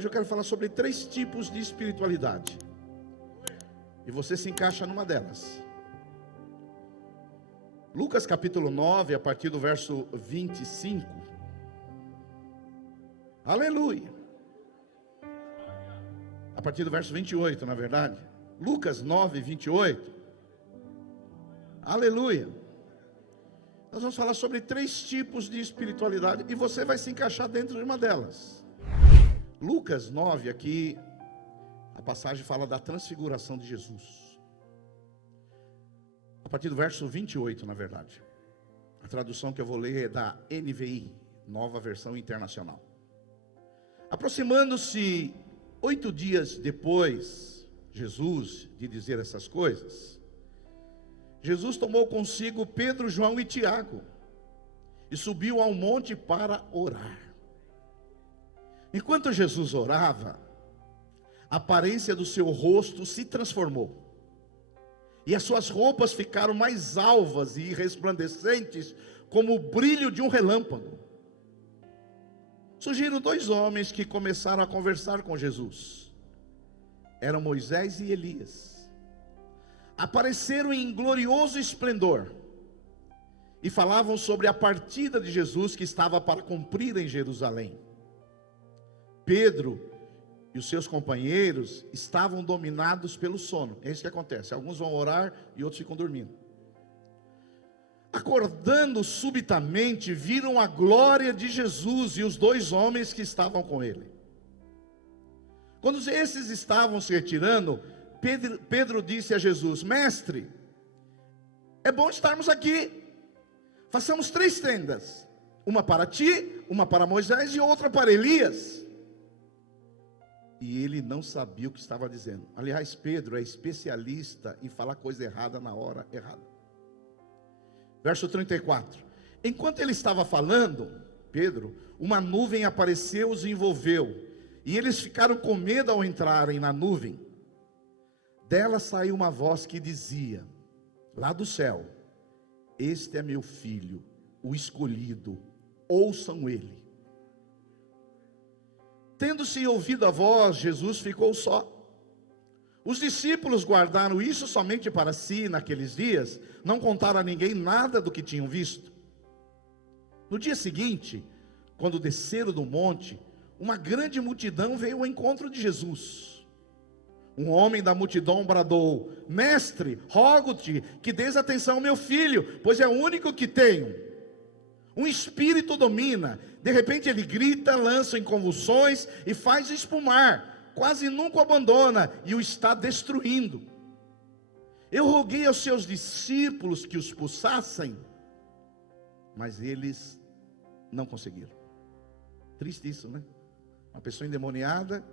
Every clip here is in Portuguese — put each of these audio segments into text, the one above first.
Hoje eu quero falar sobre 3 tipos de espiritualidade. E você se encaixa numa delas. Lucas capítulo 9, a partir do verso 25. Aleluia. A partir do verso 28, na verdade. Lucas 9, 28. Aleluia. Nós vamos falar sobre 3 tipos de espiritualidade. E você vai se encaixar dentro de uma delas. Lucas 9, aqui, a passagem fala da transfiguração de Jesus. A partir do verso 28, na verdade. A tradução que eu vou ler é da NVI, Nova Versão Internacional. Aproximando-se 8 dias depois, Jesus, de dizer essas coisas, Jesus tomou consigo Pedro, João e Tiago, e subiu ao monte para orar. Enquanto Jesus orava, a aparência do seu rosto se transformou, e as suas roupas ficaram mais alvas e resplandecentes, como o brilho de um relâmpago. Surgiram 2 homens que começaram a conversar com Jesus. Eram Moisés e Elias. Apareceram em glorioso esplendor e falavam sobre a partida de Jesus que estava para cumprir em Jerusalém. Pedro e os seus companheiros estavam dominados pelo sono. É isso que acontece, alguns vão orar e outros ficam dormindo. Acordando subitamente, viram a glória de Jesus e os 2 homens que estavam com ele. Quando esses estavam se retirando, Pedro disse a Jesus: Mestre, é bom estarmos aqui. Façamos 3 tendas, uma para ti, uma para Moisés e outra para Elias. E ele não sabia o que estava dizendo. Aliás, Pedro é especialista em falar coisa errada na hora errada. Verso 34. Enquanto ele estava falando, Pedro, uma nuvem apareceu e os envolveu, e eles ficaram com medo ao entrarem na nuvem. Dela saiu uma voz que dizia, lá do céu: Este é meu filho, o escolhido, ouçam ele. Tendo-se ouvido a voz, Jesus ficou só. Os discípulos guardaram isso somente para si naqueles dias, não contaram a ninguém nada do que tinham visto. No dia seguinte, quando desceram do monte, uma grande multidão veio ao encontro de Jesus. Um homem da multidão bradou: Mestre, rogo-te que dês atenção ao meu filho, pois é o único que tenho. Um espírito domina, de repente ele grita, lança em convulsões e faz espumar, quase nunca o abandona e o está destruindo. Eu roguei aos seus discípulos que o expulsassem, mas eles não conseguiram. Triste isso, né? Uma pessoa endemoniada,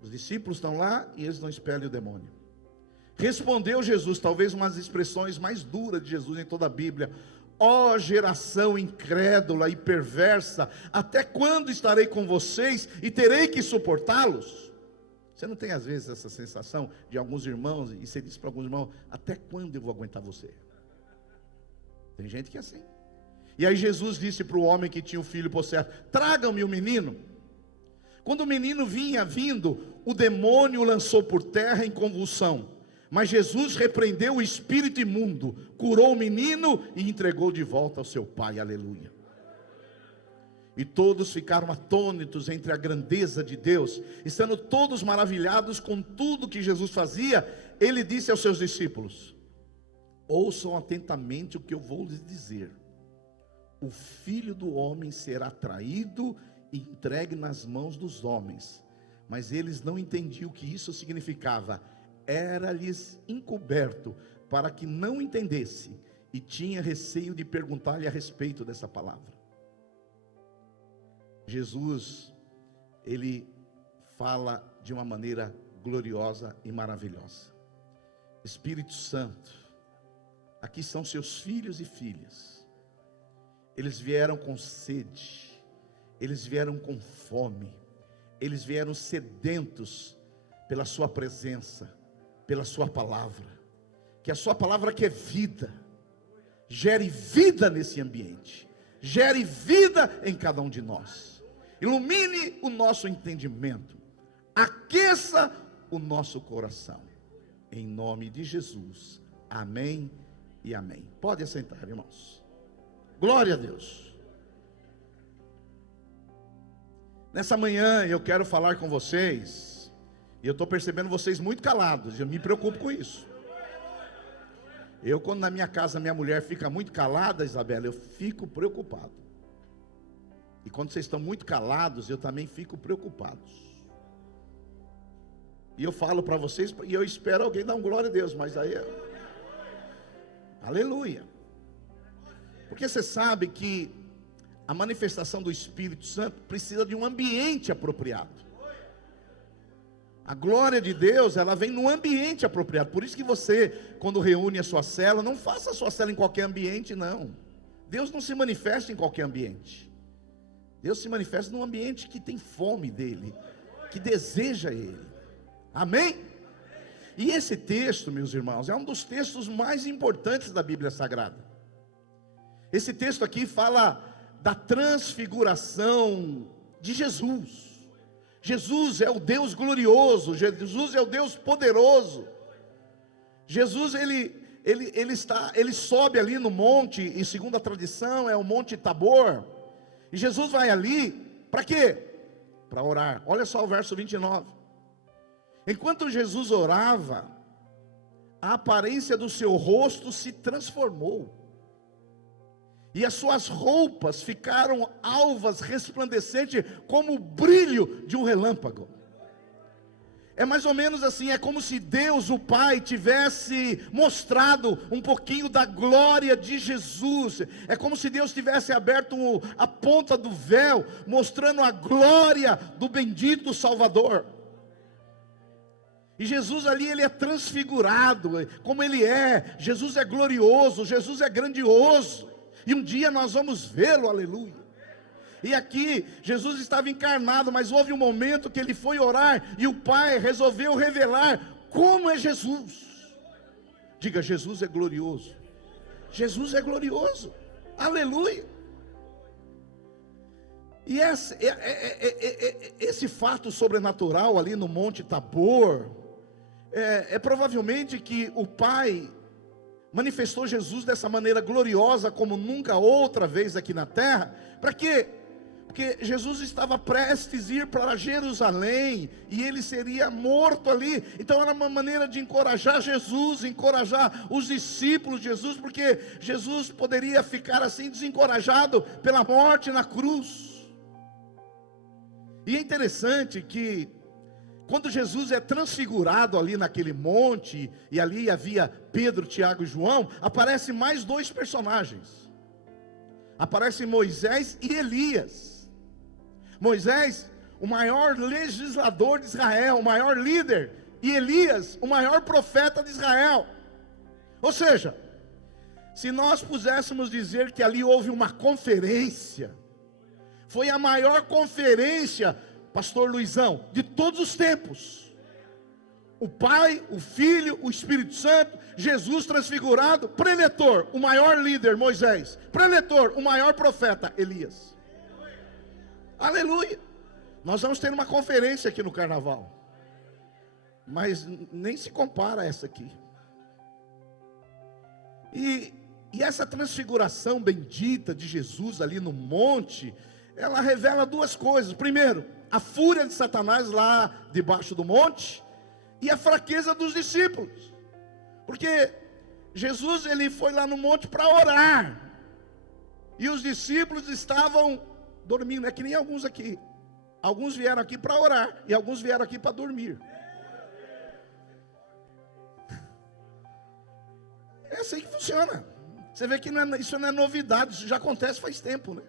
os discípulos estão lá e eles não expelem o demônio. Respondeu Jesus, talvez uma das expressões mais duras de Jesus em toda a Bíblia: Ó geração incrédula e perversa, até quando estarei com vocês e terei que suportá-los? Você não tem às vezes essa sensação de alguns irmãos, e você diz para alguns irmãos: até quando eu vou aguentar você? Tem gente que é assim. E aí Jesus disse para o homem que tinha o filho possesso: tragam-me o menino. Quando o menino vinha vindo, o demônio o lançou por terra em convulsão. Mas Jesus repreendeu o espírito imundo, curou o menino e entregou de volta ao seu pai. Aleluia. E todos ficaram atônitos entre a grandeza de Deus. Estando todos maravilhados com tudo que Jesus fazia, ele disse aos seus discípulos: ouçam atentamente o que eu vou lhes dizer. O Filho do Homem será traído e entregue nas mãos dos homens. Mas eles não entendiam o que isso significava. Era-lhes encoberto para que não entendesse, e tinha receio de perguntar-lhe a respeito dessa palavra. Jesus, ele fala de uma maneira gloriosa e maravilhosa. Espírito Santo, aqui são seus filhos e filhas. Eles vieram com sede, eles vieram com fome, eles vieram sedentos pela sua presença, pela sua palavra. Que a sua palavra, que é vida, gere vida nesse ambiente, gere vida em cada um de nós. Ilumine o nosso entendimento. aqueça o nosso coração. Em nome de Jesus. Amém e amém. Pode assentar, irmãos. Glória a Deus. Nessa manhã eu quero falar com vocês, e eu estou percebendo vocês muito calados, eu me preocupo com isso. Eu, quando na minha casa minha mulher fica muito calada, Isabela, eu fico preocupado. E quando vocês estão muito calados, eu também fico preocupado. E eu falo para vocês, e eu espero alguém dar um glória a Deus, mas aí aleluia. Porque você sabe que a manifestação do Espírito Santo precisa de um ambiente apropriado. A glória de Deus, ela vem num ambiente apropriado. Por isso que você, quando reúne a sua célula, não faça a sua célula em qualquer ambiente, não. Deus não se manifesta em qualquer ambiente. Deus se manifesta num ambiente que tem fome dele, que deseja ele. Amém? E esse texto, meus irmãos, é um dos textos mais importantes da Bíblia Sagrada. Esse texto aqui fala da transfiguração de Jesus. Jesus é o Deus glorioso, Jesus é o Deus poderoso. Jesus, ele sobe ali no monte, e segundo a tradição é o Monte Tabor. E Jesus vai ali, para quê? Para orar. Olha só o verso 29. Enquanto Jesus orava, a aparência do seu rosto se transformou, e as suas roupas ficaram alvas, resplandecentes, como o brilho de um relâmpago. É mais ou menos assim, é como se Deus, o Pai, tivesse mostrado um pouquinho da glória de Jesus. É como se Deus tivesse aberto a ponta do véu, mostrando a glória do bendito Salvador. E Jesus ali, ele é transfigurado, como ele é. Jesus é glorioso, Jesus é grandioso. E um dia nós vamos vê-lo, aleluia. E aqui, Jesus estava encarnado, mas houve um momento que ele foi orar, e o Pai resolveu revelar como é Jesus. Diga, Jesus é glorioso. Jesus é glorioso, aleluia. E esse fato sobrenatural ali no Monte Tabor, provavelmente que o Pai manifestou Jesus dessa maneira gloriosa como nunca outra vez aqui na terra. Para quê? Porque Jesus estava prestes a ir para Jerusalém, e ele seria morto ali. Então era uma maneira de encorajar Jesus, encorajar os discípulos de Jesus, porque Jesus poderia ficar assim desencorajado pela morte na cruz. E é interessante que quando Jesus é transfigurado ali naquele monte, e ali havia Pedro, Tiago e João, aparecem mais dois personagens. Aparecem Moisés e Elias. Moisés, o maior legislador de Israel, o maior líder, e Elias, o maior profeta de Israel. Ou seja, se nós puséssemos dizer que ali houve uma conferência, foi a maior conferência, pastor Luizão, de todos os tempos. O Pai, o Filho, o Espírito Santo, Jesus transfigurado, preletor, o maior líder, Moisés, preletor, o maior profeta, Elias. Aleluia. Nós vamos ter uma conferência aqui no carnaval, mas nem se compara a essa aqui. E essa transfiguração bendita de Jesus ali no monte, ela revela duas coisas. Primeiro, a fúria de Satanás lá debaixo do monte, e a fraqueza dos discípulos. Porque Jesus, ele foi lá no monte para orar, e os discípulos estavam dormindo. É que nem alguns aqui. Alguns vieram aqui para orar, e alguns vieram aqui para dormir. É assim que funciona. Você vê que isso não é novidade, isso já acontece faz tempo, né?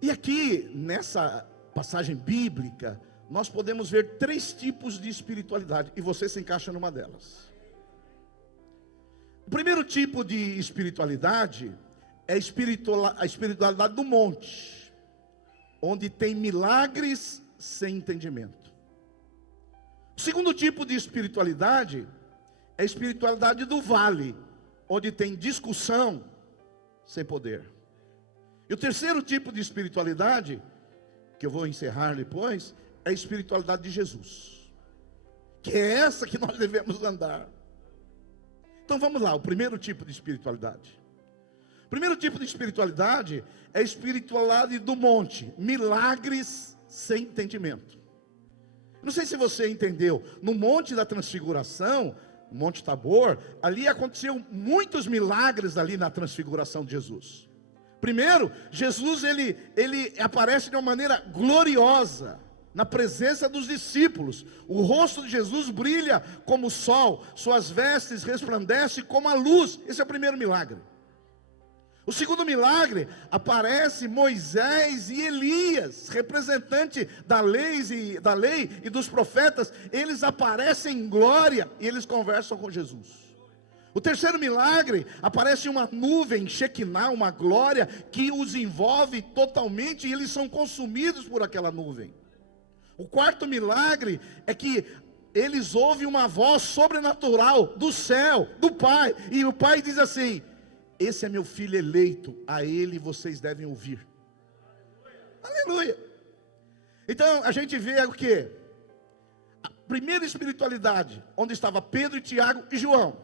E aqui, nessa passagem bíblica, nós podemos ver três tipos de espiritualidade, e você se encaixa numa delas. O primeiro tipo de espiritualidade é a espiritualidade do monte, onde tem milagres sem entendimento. O segundo tipo de espiritualidade é a espiritualidade do vale, onde tem discussão sem poder. E o terceiro tipo de espiritualidade, que eu vou encerrar depois, é a espiritualidade de Jesus, que é essa que nós devemos andar. Então vamos lá, o primeiro tipo de espiritualidade. O primeiro tipo de espiritualidade é a espiritualidade do monte, milagres sem entendimento. Não sei se você entendeu, no Monte da Transfiguração, Monte Tabor, ali aconteceu muitos milagres ali na transfiguração de Jesus. Primeiro, Jesus ele aparece de uma maneira gloriosa, na presença dos discípulos. O rosto de Jesus brilha como o sol, suas vestes resplandecem como a luz. Esse é o primeiro milagre. O segundo milagre, aparece Moisés e Elias, representante da lei e dos profetas. Eles aparecem em glória e eles conversam com Jesus. O terceiro milagre, aparece uma nuvem, Shekinah, uma glória que os envolve totalmente e eles são consumidos por aquela nuvem. O quarto milagre é que eles ouvem uma voz sobrenatural do céu, do Pai, e o Pai diz assim: esse é meu filho eleito, a ele vocês devem ouvir. Aleluia. Então a gente vê o que? A primeira espiritualidade, onde estava Pedro, Tiago e João,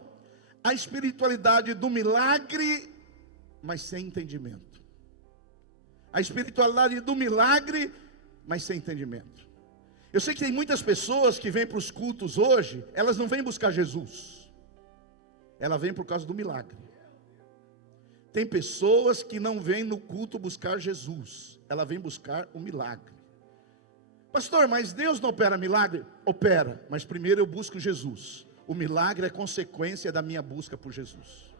a espiritualidade do milagre, mas sem entendimento. A espiritualidade do milagre, mas sem entendimento. Eu sei que tem muitas pessoas que vêm para os cultos hoje, elas não vêm buscar Jesus, ela vem por causa do milagre. Tem pessoas que não vêm no culto buscar Jesus, ela vem buscar o milagre. Pastor, mas Deus não opera milagre? Opera, mas primeiro eu busco Jesus. O milagre é consequência da minha busca por Jesus.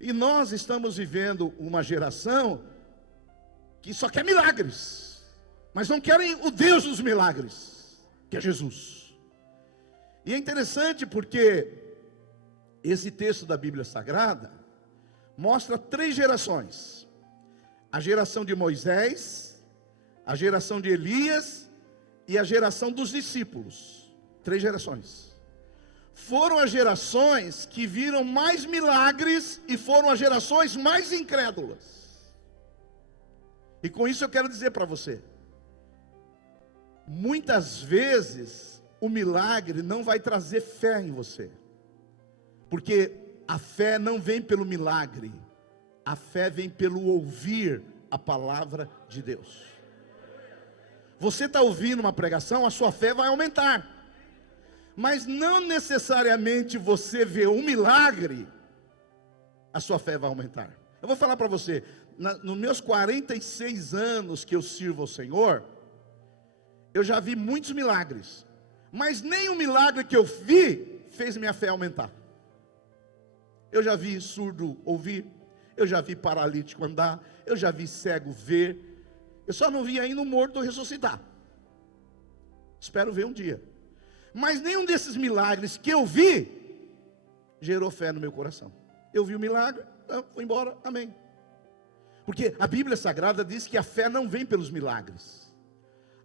E nós estamos vivendo uma geração que só quer milagres, mas não querem o Deus dos milagres, que é Jesus. E é interessante porque esse texto da Bíblia Sagrada mostra 3 gerações: a geração de Moisés, a geração de Elias e a geração dos discípulos. 3 gerações. Foram as gerações que viram mais milagres e foram as gerações mais incrédulas. E com isso eu quero dizer para você, muitas vezes o milagre não vai trazer fé em você, porque a fé não vem pelo milagre, a fé vem pelo ouvir a palavra de Deus. Você está ouvindo uma pregação, a sua fé vai aumentar, mas não necessariamente você vê um milagre, a sua fé vai aumentar. Eu vou falar para você, nos meus 46 anos que eu sirvo ao Senhor, eu já vi muitos milagres, mas nenhum milagre que eu vi fez minha fé aumentar. Eu já vi surdo ouvir, eu já vi paralítico andar, eu já vi cego ver, eu só não vi ainda um morto ressuscitar. Espero ver um dia. Mas nenhum desses milagres que eu vi gerou fé no meu coração. Eu vi o milagre, então, fui embora, amém. Porque a Bíblia Sagrada diz que a fé não vem pelos milagres,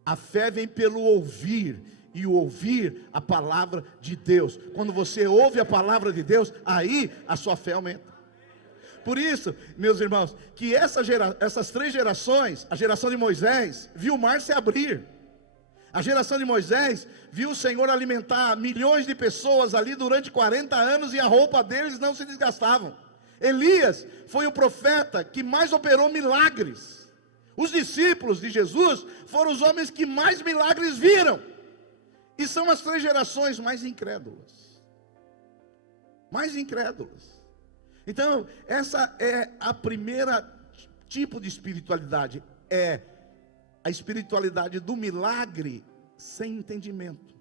a fé vem pelo ouvir, e o ouvir a palavra de Deus. Quando você ouve a palavra de Deus, aí a sua fé aumenta. Por isso, meus irmãos, que essas 3 gerações, a geração de Moisés viu o mar se abrir, a geração de Moisés viu o Senhor alimentar milhões de pessoas ali durante 40 anos e a roupa deles não se desgastavam. Elias foi o profeta que mais operou milagres. Os discípulos de Jesus foram os homens que mais milagres viram. E são as 3 gerações mais incrédulas. Mais incrédulas. Então, essa é a primeira tipo de espiritualidade. É a espiritualidade do milagre sem entendimento.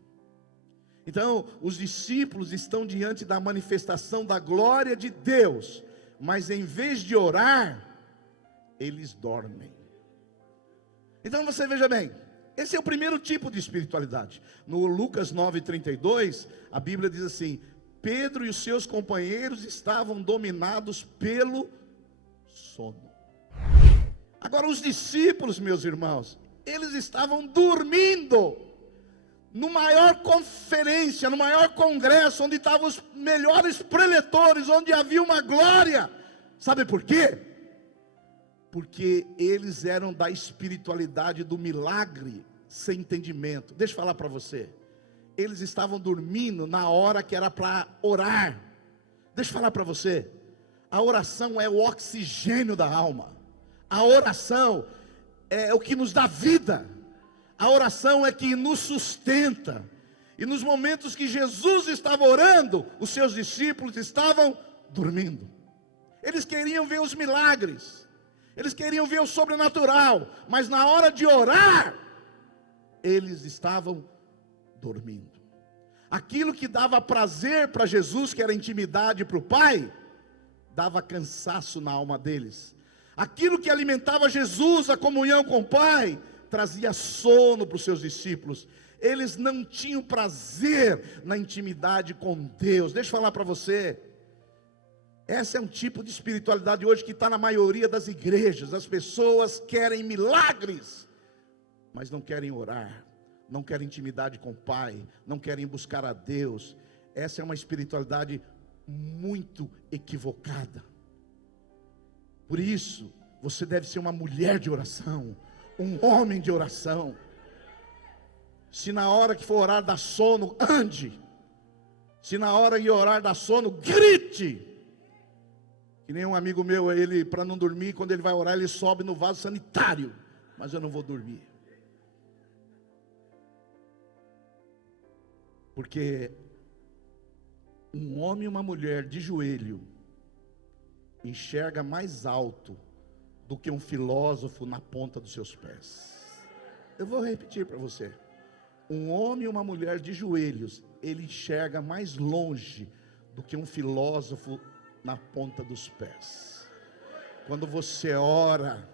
Então, os discípulos estão diante da manifestação da glória de Deus, mas em vez de orar, eles dormem. Então você veja bem, esse é o primeiro tipo de espiritualidade. No Lucas 9:32, a Bíblia diz assim: Pedro e os seus companheiros estavam dominados pelo sono. Agora os discípulos, meus irmãos, eles estavam dormindo no maior conferência, no maior congresso, onde estavam os melhores preletores, onde havia uma glória. Sabe por quê? Porque eles eram da espiritualidade do milagre sem entendimento. Deixa eu falar para você. Eles estavam dormindo na hora que era para orar. Deixa eu falar para você. A oração é o oxigênio da alma. A oração é o que nos dá vida. A oração é que nos sustenta. E nos momentos que Jesus estava orando, os seus discípulos estavam dormindo. Eles queriam ver os milagres. Eles queriam ver o sobrenatural. Mas na hora de orar, eles estavam dormindo. Aquilo que dava prazer para Jesus, que era intimidade para o Pai, dava cansaço na alma deles. Aquilo que alimentava Jesus, a comunhão com o Pai, trazia sono para os seus discípulos. Eles não tinham prazer na intimidade com Deus. Deixa eu falar para você. Essa é um tipo de espiritualidade hoje que está na maioria das igrejas. As pessoas querem milagres, mas não querem orar, não querem intimidade com o Pai, não querem buscar a Deus. Essa é uma espiritualidade muito equivocada. Por isso, você deve ser uma mulher de oração, um homem de oração. Se na hora que for orar dá sono, ande. Se na hora de orar dá sono, grite. Que nem um amigo meu, ele para não dormir, quando ele vai orar, ele sobe no vaso sanitário. Mas eu não vou dormir. Porque um homem e uma mulher de joelho enxerga mais alto do que um filósofo na ponta dos seus pés. Eu vou repetir para você. Um homem e uma mulher de joelhos, ele enxerga mais longe do que um filósofo na ponta dos pés. Quando você ora,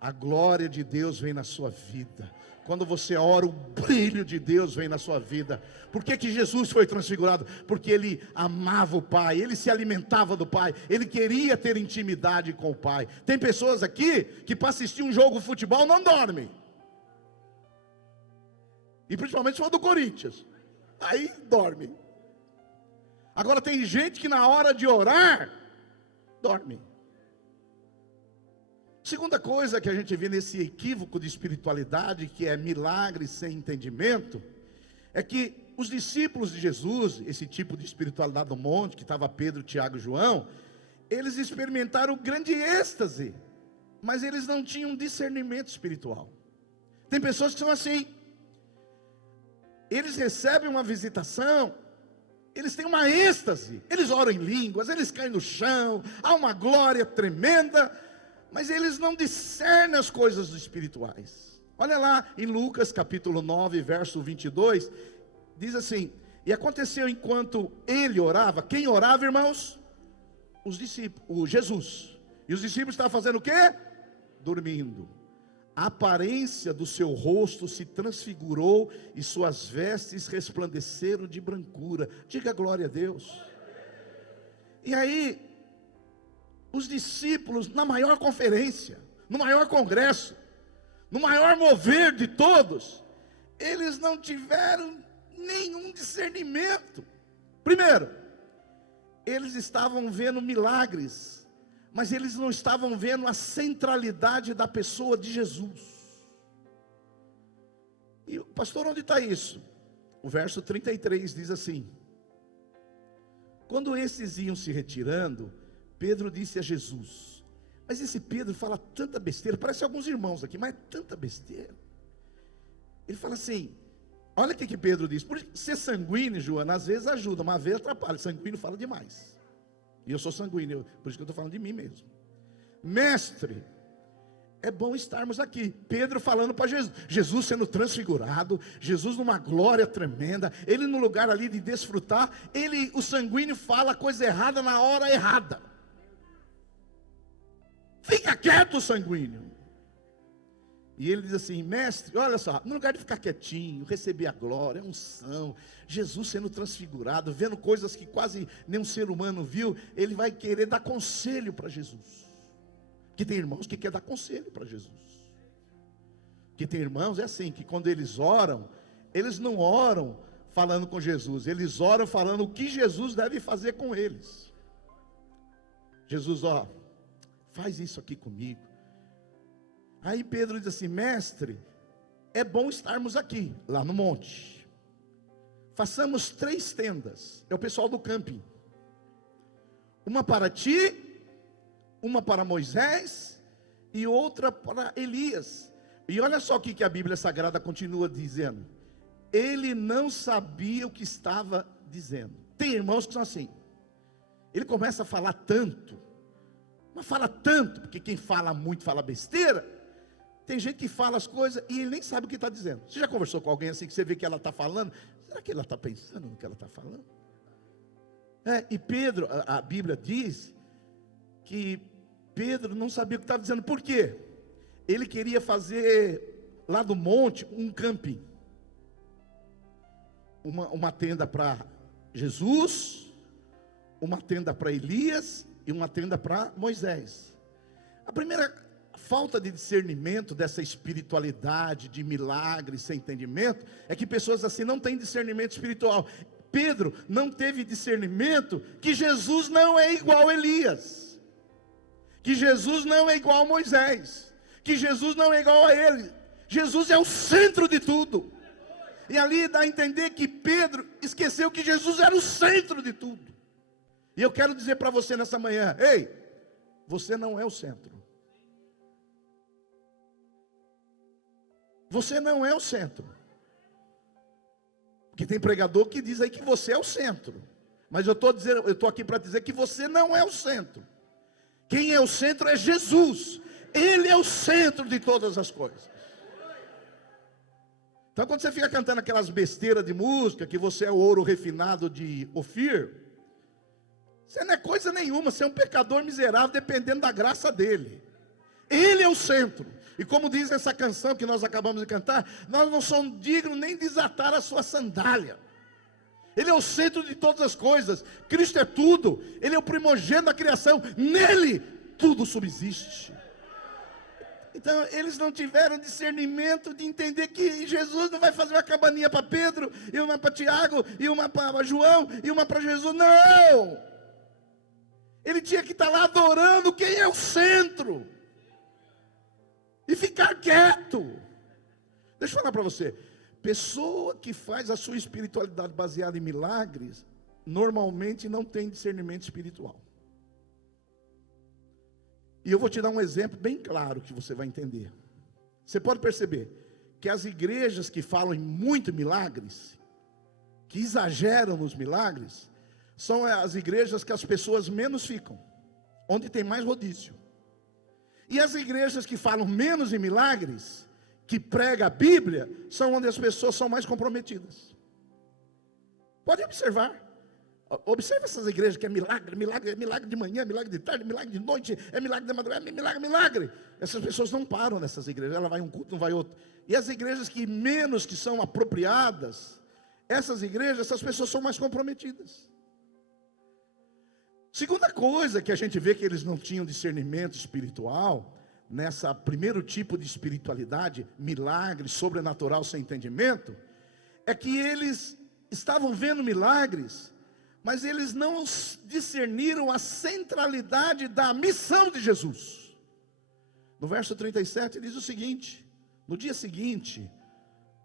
a glória de Deus vem na sua vida. Quando você ora, o brilho de Deus vem na sua vida. Por que que Jesus foi transfigurado? Porque ele amava o Pai, ele se alimentava do Pai, ele queria ter intimidade com o Pai. Tem pessoas aqui que para assistir um jogo de futebol não dormem. E principalmente se for do Corinthians, aí dorme. Agora tem gente que na hora de orar, dorme. Segunda coisa que a gente vê nesse equívoco de espiritualidade, que é milagre sem entendimento, é que os discípulos de Jesus, esse tipo de espiritualidade do monte, que estava Pedro, Tiago e João, eles experimentaram grande êxtase, mas eles não tinham discernimento espiritual. Tem pessoas que são assim, eles recebem uma visitação, eles têm uma êxtase, eles oram em línguas, eles caem no chão, há uma glória tremenda, mas eles não discernem as coisas espirituais. Olha lá em Lucas capítulo 9, verso 22, diz assim: e aconteceu enquanto ele orava, quem orava, irmãos? Os discípulos, Jesus. E os discípulos estavam fazendo o quê? Dormindo. A aparência do seu rosto se transfigurou e suas vestes resplandeceram de brancura. Diga glória a Deus. E aí, os discípulos, na maior conferência, no maior congresso, no maior mover de todos, eles não tiveram nenhum discernimento. Primeiro, eles estavam vendo milagres, mas eles não estavam vendo a centralidade da pessoa de Jesus. E pastor, onde está isso? O verso 33 diz assim: quando esses iam se retirando, Pedro disse a Jesus, mas esse Pedro fala tanta besteira, parece alguns irmãos aqui, mas é tanta besteira. Ele fala assim, olha o que Pedro diz, por ser sanguíneo, Joana, às vezes ajuda, mas às vezes atrapalha, sanguíneo fala demais. E eu sou sanguíneo, por isso que eu estou falando de mim mesmo. Mestre, é bom estarmos aqui. Pedro falando para Jesus, Jesus sendo transfigurado, Jesus numa glória tremenda, ele no lugar ali de desfrutar, o sanguíneo fala a coisa errada na hora errada. Fica quieto, sanguíneo. E ele diz assim, mestre, olha só, no lugar de ficar quietinho, receber a glória, a unção, Jesus sendo transfigurado, vendo coisas que quase nenhum ser humano viu, ele vai querer dar conselho para Jesus. Que tem irmãos que querem dar conselho para Jesus. Que tem irmãos, é assim, que quando eles oram, eles não oram falando com Jesus, eles oram falando o que Jesus deve fazer com eles. Jesus, ó, faz isso aqui comigo. Aí Pedro diz assim, mestre, é bom estarmos aqui, lá no monte. Façamos 3 tendas, é o pessoal do camping. Uma para ti, uma para Moisés e outra para Elias. E olha só o que a Bíblia Sagrada continua dizendo. Ele não sabia o que estava dizendo. Tem irmãos que são assim. Ele começa a falar tanto, mas fala tanto, porque quem fala muito fala besteira. Tem gente que fala as coisas e ele nem sabe o que está dizendo. Você já conversou com alguém assim que você vê que ela está falando? Será que ela está pensando no que ela está falando? E Pedro, a Bíblia diz que Pedro não sabia o que estava dizendo. Por quê? Ele queria fazer lá do monte um camping. Uma tenda para Jesus, uma tenda para Elias e uma tenda para Moisés. A primeira falta de discernimento dessa espiritualidade, de milagres, sem entendimento, é que pessoas assim não têm discernimento espiritual. Pedro não teve discernimento que Jesus não é igual a Elias, que Jesus não é igual a Moisés, que Jesus não é igual a ele. Jesus é o centro de tudo. E ali dá a entender que Pedro esqueceu que Jesus era o centro de tudo. E eu quero dizer para você nessa manhã: ei, você não é o centro. Você não é o centro. Porque tem pregador que diz aí que você é o centro. Mas eu estou aqui para dizer que você não é o centro. Quem é o centro é Jesus. Ele é o centro de todas as coisas. Então quando você fica cantando aquelas besteiras de música, que você é o ouro refinado de Ofir, você não é coisa nenhuma, você é um pecador miserável dependendo da graça dele. Ele é o centro. E como diz essa canção que nós acabamos de cantar, nós não somos dignos nem de desatar a sua sandália. Ele é o centro de todas as coisas. Cristo é tudo. Ele é o primogênito da criação. Nele tudo subsiste. Então eles não tiveram discernimento de entender que Jesus não vai fazer uma cabaninha para Pedro, e uma para Tiago, e uma para João, e uma para Jesus. Não! Ele tinha que estar lá adorando quem é o centro. E ficar quieto. Deixa eu falar para você. Pessoa que faz a sua espiritualidade baseada em milagres, normalmente não tem discernimento espiritual. E eu vou te dar um exemplo bem claro que você vai entender. Você pode perceber que as igrejas que falam em muito milagres, que exageram nos milagres, são as igrejas que as pessoas menos ficam, onde tem mais rodízio. E as igrejas que falam menos em milagres, que pregam a Bíblia, são onde as pessoas são mais comprometidas. Pode observar. Observe essas igrejas que é milagre, milagre, milagre de manhã, milagre de tarde, milagre de noite, é milagre de madrugada, é milagre, milagre. Essas pessoas não param nessas igrejas, ela vai um culto, não vai outro. E as igrejas que menos que são apropriadas, essas igrejas, essas pessoas são mais comprometidas. Segunda coisa que a gente vê que eles não tinham discernimento espiritual, nessa primeiro tipo de espiritualidade, milagre, sobrenatural sem entendimento, é que eles estavam vendo milagres, mas eles não discerniram a centralidade da missão de Jesus. No verso 37 diz o seguinte: no dia seguinte,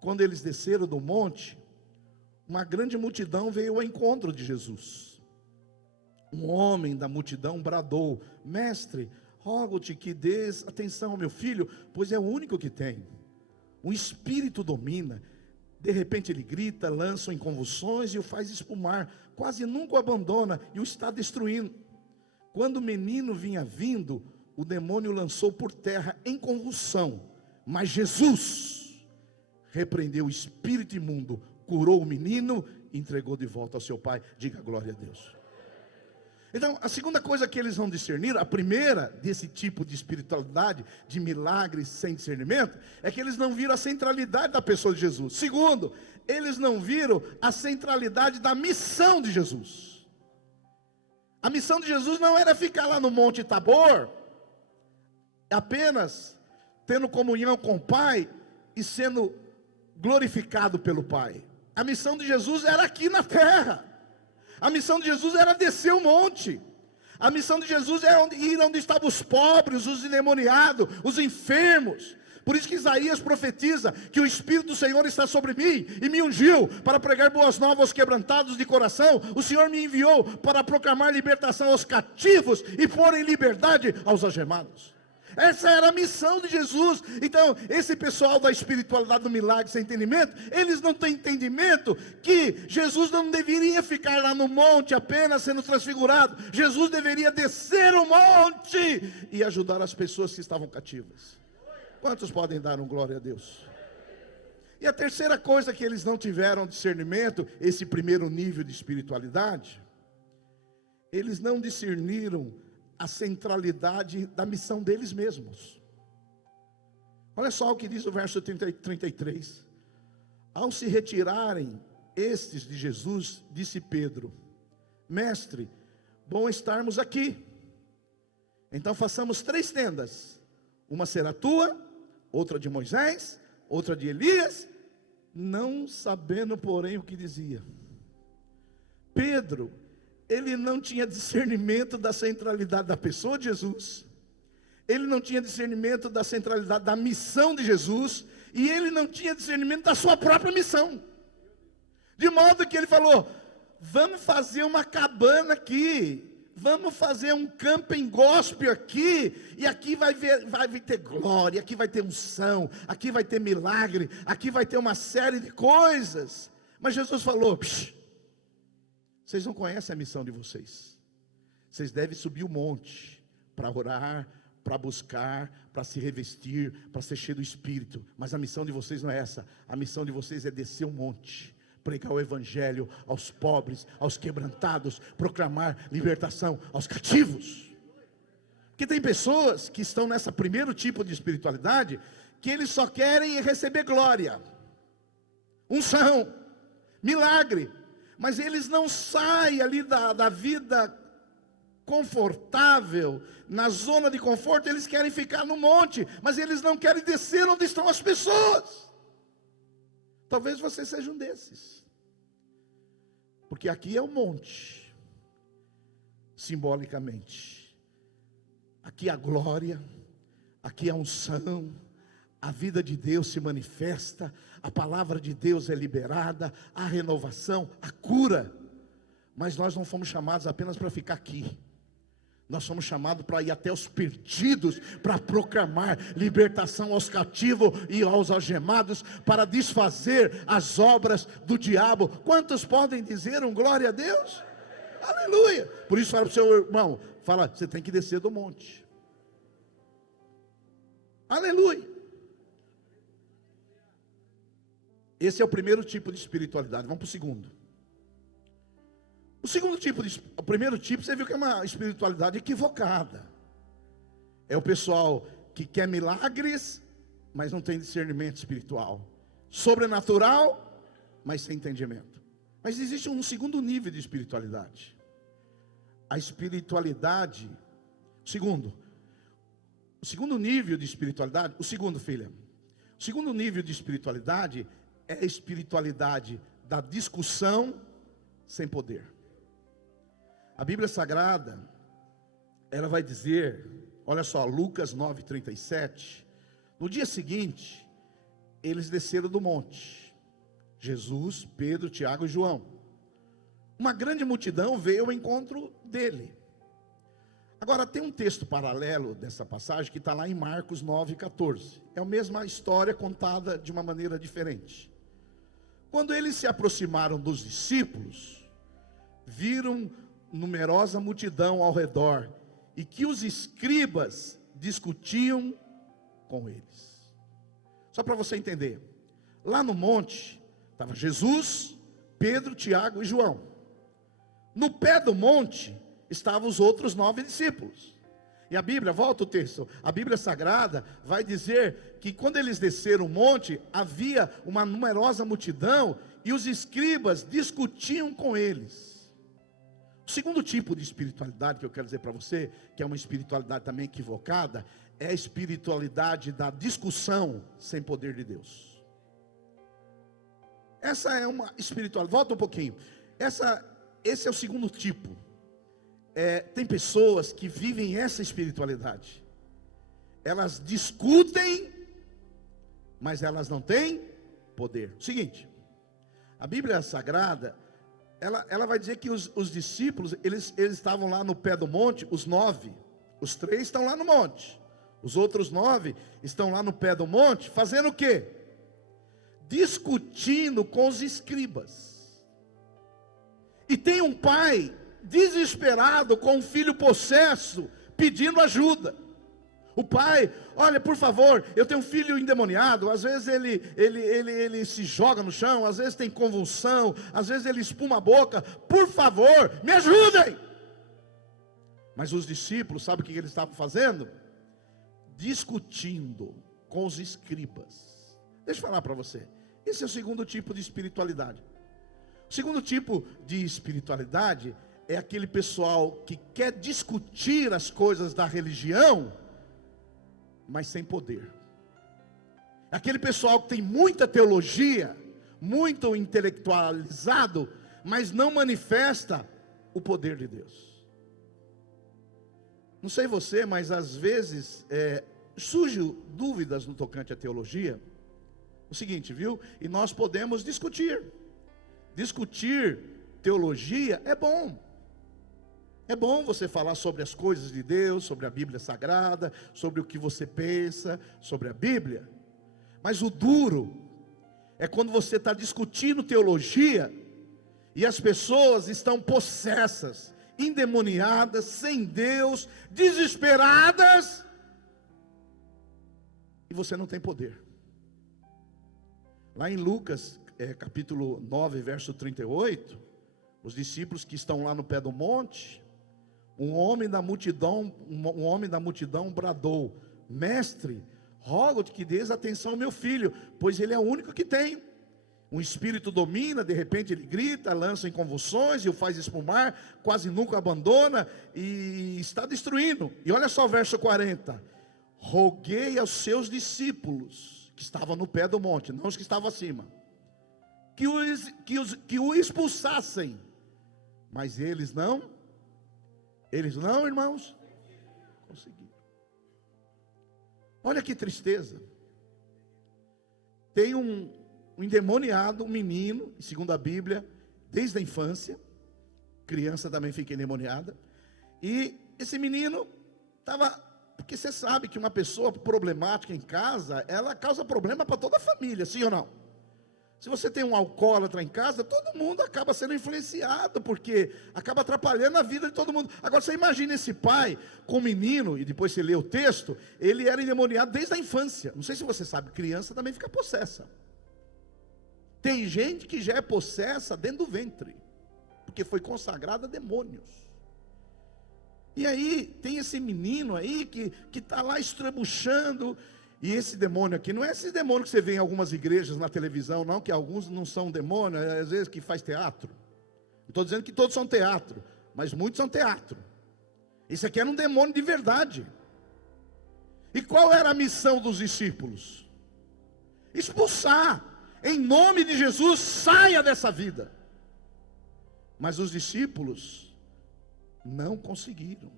quando eles desceram do monte, uma grande multidão veio ao encontro de Jesus. Um homem da multidão bradou: mestre, rogo-te que dês atenção ao meu filho, pois é o único que tem. Um espírito domina. De repente ele grita, lança-o em convulsões e o faz espumar. Quase nunca o abandona e o está destruindo. Quando o menino vinha vindo, o demônio o lançou por terra em convulsão. Mas Jesus repreendeu o espírito imundo, curou o menino e entregou de volta ao seu pai. Diga glória a Deus. Então, a segunda coisa que eles não discerniram, a primeira desse tipo de espiritualidade, de milagres sem discernimento, é que eles não viram a centralidade da pessoa de Jesus. Segundo, eles não viram a centralidade da missão de Jesus. A missão de Jesus não era ficar lá no Monte Tabor, apenas tendo comunhão com o Pai e sendo glorificado pelo Pai. A missão de Jesus era aqui na terra. A missão de Jesus era descer o monte. A missão de Jesus era ir onde estavam os pobres, os endemoniados, os enfermos, Por isso que Isaías profetiza que o Espírito do Senhor está sobre mim e me ungiu para pregar boas novas aos quebrantados de coração. O Senhor me enviou para proclamar libertação aos cativos e pôr em liberdade aos algemados. Essa era a missão de Jesus. Então, esse pessoal da espiritualidade do milagre sem entendimento, eles não têm entendimento que Jesus não deveria ficar lá no monte apenas sendo transfigurado. Jesus deveria descer o monte e ajudar as pessoas que estavam cativas. Quantos podem dar um glória a Deus? E a terceira coisa que eles não tiveram discernimento, esse primeiro nível de espiritualidade, eles não discerniram a centralidade da missão deles mesmos. Olha só o que diz o verso 33. Ao se retirarem estes de Jesus, disse Pedro: Mestre, bom estarmos aqui. Então façamos 3 tendas. Uma será tua, outra de Moisés, outra de Elias, não sabendo porém o que dizia. Pedro, ele não tinha discernimento da centralidade da pessoa de Jesus, ele não tinha discernimento da centralidade da missão de Jesus, e ele não tinha discernimento da sua própria missão, de modo que ele falou: vamos fazer uma cabana aqui, vamos fazer um camping gospel aqui, e aqui vai ter glória, aqui vai ter unção, aqui vai ter milagre, aqui vai ter uma série de coisas. Mas Jesus falou: vocês não conhecem a missão de vocês. Vocês devem subir o monte para orar, para buscar, para se revestir, para ser cheio do Espírito. Mas a missão de vocês não é essa. A missão de vocês é descer o monte, pregar o evangelho aos pobres, aos quebrantados, proclamar libertação aos cativos. Porque tem pessoas que estão nessa primeiro tipo de espiritualidade, que eles só querem receber glória, unção, milagre, mas eles não saem ali da vida confortável, na zona de conforto. Eles querem ficar no monte, mas eles não querem descer onde estão as pessoas. Talvez você seja um desses, porque aqui é o monte, simbolicamente. Aqui a glória, aqui a unção, a vida de Deus se manifesta, a palavra de Deus é liberada, a renovação, a cura. Mas nós não fomos chamados apenas para ficar aqui. Nós somos chamados para ir até os perdidos, para proclamar libertação aos cativos e aos algemados, para desfazer as obras do diabo. Quantos podem dizer um glória a Deus? Aleluia! Por isso fala para o seu irmão, fala: você tem que descer do monte. Aleluia! Esse é o primeiro tipo de espiritualidade. Vamos para o segundo. O primeiro tipo, você viu que é uma espiritualidade equivocada. É o pessoal que quer milagres, mas não tem discernimento espiritual. Sobrenatural, mas sem entendimento. Mas existe um segundo nível de espiritualidade. A espiritualidade, o segundo nível de espiritualidade, o segundo nível de espiritualidade é a espiritualidade da discussão sem poder. A Bíblia Sagrada, ela vai dizer, olha só, Lucas 9:37, no dia seguinte, eles desceram do monte, Jesus, Pedro, Tiago e João. Uma grande multidão veio ao encontro dele. Agora tem um texto paralelo dessa passagem que está lá em Marcos 9:14. É a mesma história contada de uma maneira diferente. Quando eles se aproximaram dos discípulos, viram numerosa multidão ao redor, e que os escribas discutiam com eles. Só para você entender, lá no monte estava Jesus, Pedro, Tiago e João. No pé do monte estavam os outros 9 discípulos. E a Bíblia, volta o texto, a Bíblia Sagrada vai dizer que quando eles desceram o monte, havia uma numerosa multidão, e os escribas discutiam com eles. O segundo tipo de espiritualidade que eu quero dizer para você, que é uma espiritualidade também equivocada, é a espiritualidade da discussão sem poder de Deus. Essa é uma espiritualidade, volta um pouquinho, esse é o segundo tipo. Tem pessoas que vivem essa espiritualidade. Elas discutem mas elas não têm poder. Seguinte, a Bíblia Sagrada, ela vai dizer que os discípulos, eles estavam lá no pé do monte, os 9, os 3 estão lá no monte, os outros 9 estão lá no pé do monte, fazendo o quê? Discutindo com os escribas. E tem um pai desesperado com um filho possesso, pedindo ajuda. O pai, olha, por favor, eu tenho um filho endemoniado, às vezes ele se joga no chão, às vezes tem convulsão, às vezes ele espuma a boca, por favor, me ajudem. Mas os discípulos, sabe o que eles estavam fazendo? Discutindo com os escribas. Deixa eu falar para você, esse é o segundo tipo de espiritualidade. O segundo tipo de espiritualidade é aquele pessoal que quer discutir as coisas da religião, mas sem poder. Aquele pessoal que tem muita teologia, muito intelectualizado, mas não manifesta o poder de Deus. Não sei você, mas às vezes surgem dúvidas no tocante à teologia. O seguinte, viu? E nós podemos discutir. Discutir teologia é bom. É bom você falar sobre as coisas de Deus, sobre a Bíblia Sagrada, sobre o que você pensa sobre a Bíblia. Mas o duro é quando você está discutindo teologia e as pessoas estão possessas, endemoniadas, sem Deus, desesperadas, e você não tem poder. Lá em Lucas, capítulo 9, verso 38, os discípulos que estão lá no pé do monte, um homem da multidão bradou: mestre, rogo-te que dês atenção ao meu filho, pois ele é o único que tem. Um espírito domina, de repente ele grita, lança em convulsões e o faz espumar, quase nunca abandona e está destruindo. E olha só o verso 40: roguei aos seus discípulos que estavam no pé do monte, não os que estavam acima, que o expulsassem, mas eles não, irmãos, conseguiram. Olha que tristeza. Tem um endemoniado, um menino, segundo a Bíblia, desde a infância, criança também fica endemoniada, e esse menino estava, porque você sabe que uma pessoa problemática em casa, ela causa problema para toda a família, sim ou não? Se você tem um alcoólatra em casa, todo mundo acaba sendo influenciado, porque acaba atrapalhando a vida de todo mundo. Agora você imagina esse pai com o menino, e depois você lê o texto, ele era endemoniado desde a infância. Não sei se você sabe, criança também fica possessa. Tem gente que já é possessa dentro do ventre, porque foi consagrada a demônios. E aí tem esse menino aí que está lá estrebuchando. E esse demônio aqui, não é esse demônio que você vê em algumas igrejas na televisão, não, que alguns não são demônios, às vezes que faz teatro. Não estou dizendo que todos são teatro, mas muitos são teatro. Esse aqui era um demônio de verdade. E qual era a missão dos discípulos? Expulsar. Em nome de Jesus, saia dessa vida. Mas os discípulos não conseguiram.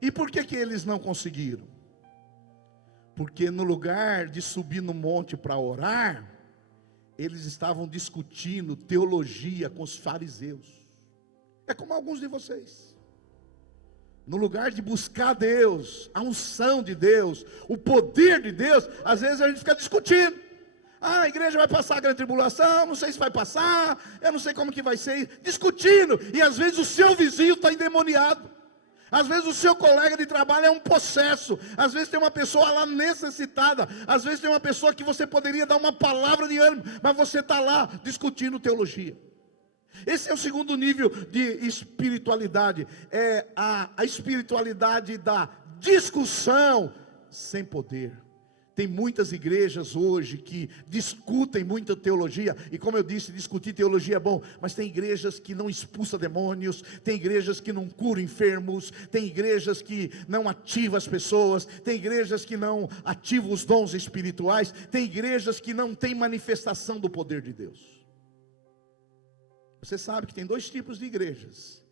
E por que eles não conseguiram? Porque no lugar de subir no monte para orar, eles estavam discutindo teologia com os fariseus. É como alguns de vocês. No lugar de buscar Deus, a unção de Deus, o poder de Deus, às vezes a gente fica discutindo. Ah, a igreja vai passar a grande tribulação, não sei se vai passar, eu não sei como que vai ser, discutindo. E às vezes o seu vizinho está endemoniado. Às vezes o seu colega de trabalho é um possesso. Às vezes tem uma pessoa lá necessitada. Às vezes tem uma pessoa que você poderia dar uma palavra de ânimo, mas você está lá discutindo teologia. Esse é o segundo nível de espiritualidade. É a espiritualidade da discussão sem poder. Tem muitas igrejas hoje que discutem muita teologia, e como eu disse, discutir teologia é bom, mas tem igrejas que não expulsam demônios, tem igrejas que não curam enfermos, tem igrejas que não ativam as pessoas, tem igrejas que não ativam os dons espirituais, tem igrejas que não têm manifestação do poder de Deus. Você sabe que tem dois tipos de igrejas.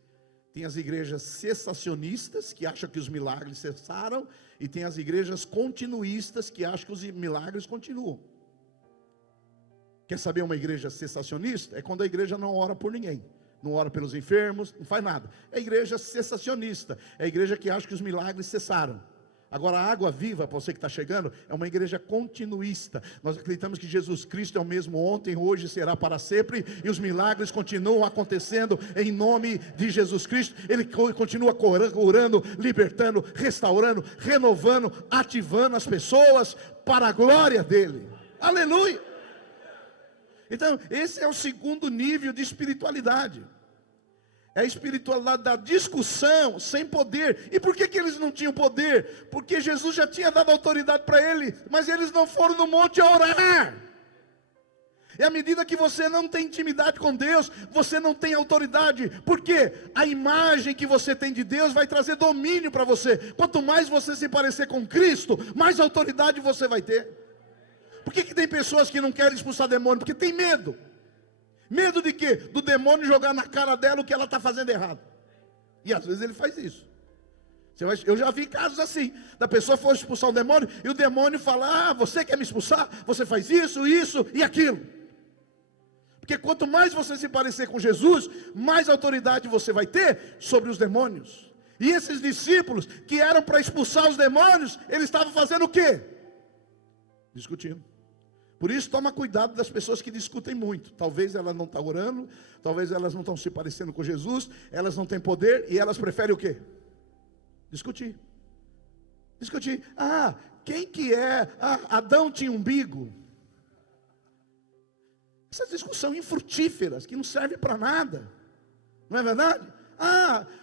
Tem as igrejas cessacionistas, que acham que os milagres cessaram, e tem as igrejas continuistas, que acham que os milagres continuam. Quer saber uma igreja cessacionista? É quando a igreja não ora por ninguém, não ora pelos enfermos, não faz nada. É a igreja cessacionista, é a igreja que acha que os milagres cessaram. Agora, a Água Viva, para você que está chegando, é uma igreja continuista. Nós acreditamos que Jesus Cristo é o mesmo ontem, hoje, será para sempre, e os milagres continuam acontecendo em nome de Jesus Cristo. Ele continua curando, libertando, restaurando, renovando, ativando as pessoas para a glória dele. Aleluia! Então, esse é o segundo nível de espiritualidade. É a espiritualidade da discussão sem poder. E por que eles não tinham poder? Porque Jesus já tinha dado autoridade para eles, mas eles não foram no monte a orar. E à medida que você não tem intimidade com Deus, você não tem autoridade. Porque a imagem que você tem de Deus vai trazer domínio para você. Quanto mais você se parecer com Cristo, mais autoridade você vai ter. Por que tem pessoas que não querem expulsar demônio? Porque tem medo. Medo de quê? Do demônio jogar na cara dela o que ela está fazendo errado. E às vezes ele faz isso. Eu já vi casos assim, da pessoa for expulsar um demônio, e o demônio fala, você quer me expulsar? Você faz isso, isso e aquilo. Porque quanto mais você se parecer com Jesus, mais autoridade você vai ter sobre os demônios. E esses discípulos, que eram para expulsar os demônios, eles estavam fazendo o quê? Discutindo. Por isso, toma cuidado das pessoas que discutem muito. Talvez elas não estão orando, talvez elas não estão se parecendo com Jesus, elas não têm poder, e elas preferem o quê? Discutir. Discutir. Quem que é? Adão tinha umbigo. Essas discussões infrutíferas, que não servem para nada. Não é verdade?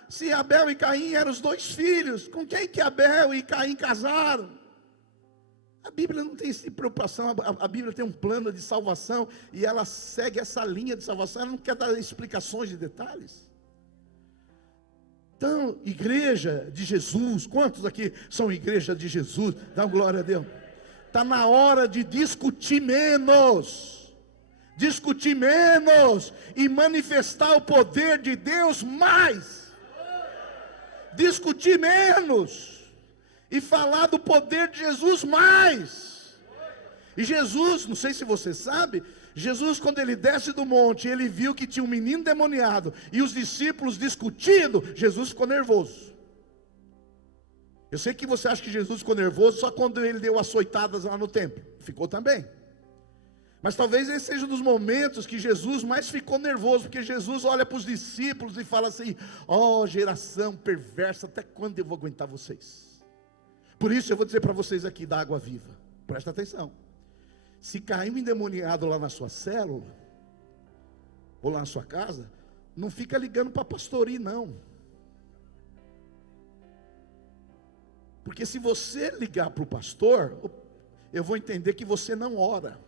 Se Abel e Caim eram os dois filhos, com quem que Abel e Caim casaram? A Bíblia não tem essa preocupação, a Bíblia tem um plano de salvação, e ela segue essa linha de salvação, ela não quer dar explicações de detalhes. Então, igreja de Jesus, quantos aqui são igreja de Jesus? Dá glória a Deus. Está na hora de discutir menos, e manifestar o poder de Deus mais. Discutir menos. E falar do poder de Jesus mais. E Jesus, não sei se você sabe, Jesus, quando ele desce do monte, ele viu que tinha um menino demoniado, e os discípulos discutindo, Jesus ficou nervoso. Eu sei que você acha que Jesus ficou nervoso só quando ele deu açoitadas lá no templo. Ficou também. Mas talvez esse seja um dos momentos que Jesus mais ficou nervoso, porque Jesus olha para os discípulos e fala assim, geração perversa, até quando eu vou aguentar vocês? Por isso eu vou dizer para vocês aqui da Água Viva, presta atenção. Se cair um endemoniado lá na sua célula, ou lá na sua casa, não fica ligando para pastorinho não. Porque se você ligar para o pastor, eu vou entender que você não ora.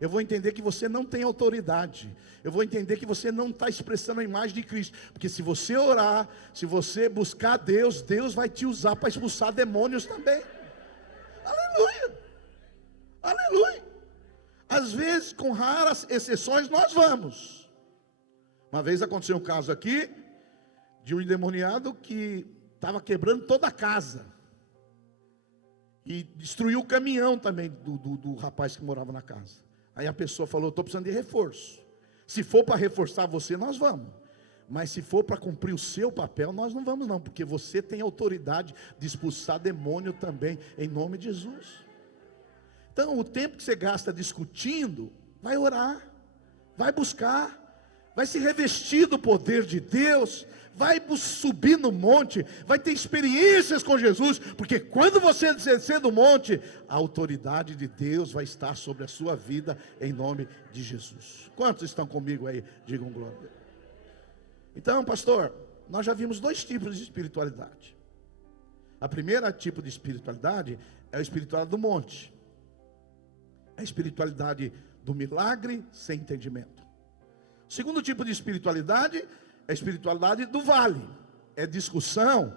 Eu vou entender que você não tem autoridade. Eu vou entender que você não está expressando a imagem de Cristo. Porque se você orar, se você buscar Deus, Deus vai te usar para expulsar demônios também. Aleluia! Aleluia! Às vezes, com raras exceções, nós vamos. Uma vez aconteceu um caso aqui, de um endemoniado que estava quebrando toda a casa. E destruiu o caminhão também do rapaz que morava na casa. Aí a pessoa falou, estou precisando de reforço. Se for para reforçar você, nós vamos. Mas se for para cumprir o seu papel, nós não vamos não. Porque você tem autoridade de expulsar demônio também, em nome de Jesus. Então o tempo que você gasta discutindo, vai orar, vai buscar, vai se revestir do poder de Deus, vai subir no monte, vai ter experiências com Jesus, porque quando você descer do monte, a autoridade de Deus vai estar sobre a sua vida, em nome de Jesus. Quantos estão comigo aí? Digam glória. Então, pastor, nós já vimos dois tipos de espiritualidade. A primeira tipo de espiritualidade é a espiritualidade do monte, a espiritualidade do milagre sem entendimento. O segundo tipo de espiritualidade é a espiritualidade do vale, é discussão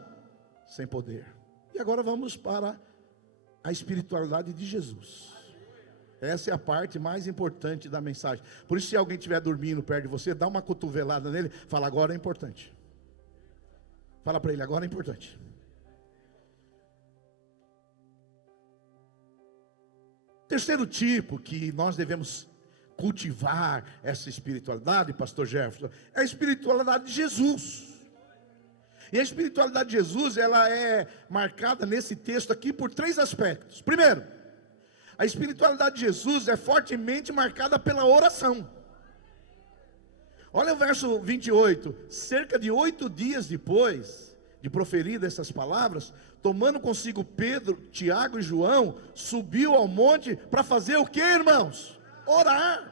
sem poder. E agora vamos para a espiritualidade de Jesus. Essa é a parte mais importante da mensagem. Por isso, se alguém estiver dormindo perto de você, dá uma cotovelada nele, fala, agora é importante. Fala para ele, agora é importante. Terceiro tipo que nós devemos cultivar essa espiritualidade, pastor Jefferson, é a espiritualidade de Jesus. E a espiritualidade de Jesus, ela é marcada nesse texto aqui por 3 aspectos. Primeiro, a espiritualidade de Jesus é fortemente marcada pela oração. Olha o verso 28, cerca de 8 dias depois de proferir essas palavras, tomando consigo Pedro, Tiago e João, subiu ao monte para fazer o que, irmãos? Orar.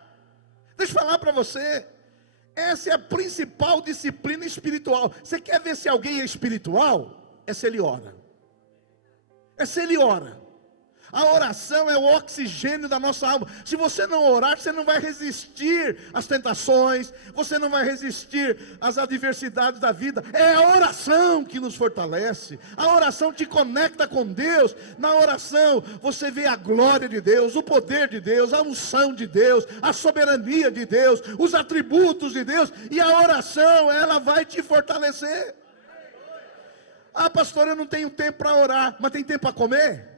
Deixa eu falar para você, essa é a principal disciplina espiritual. Você quer ver se alguém é espiritual? É se ele ora. É se ele ora. A oração é o oxigênio da nossa alma. Se você não orar, você não vai resistir às tentações, você não vai resistir às adversidades da vida. É a oração que nos fortalece. A oração te conecta com Deus. Na oração você vê a glória de Deus, o poder de Deus, a unção de Deus, a soberania de Deus, os atributos de Deus. E a oração, ela vai te fortalecer. Ah, pastor, eu não tenho tempo para orar, mas tem tempo para comer?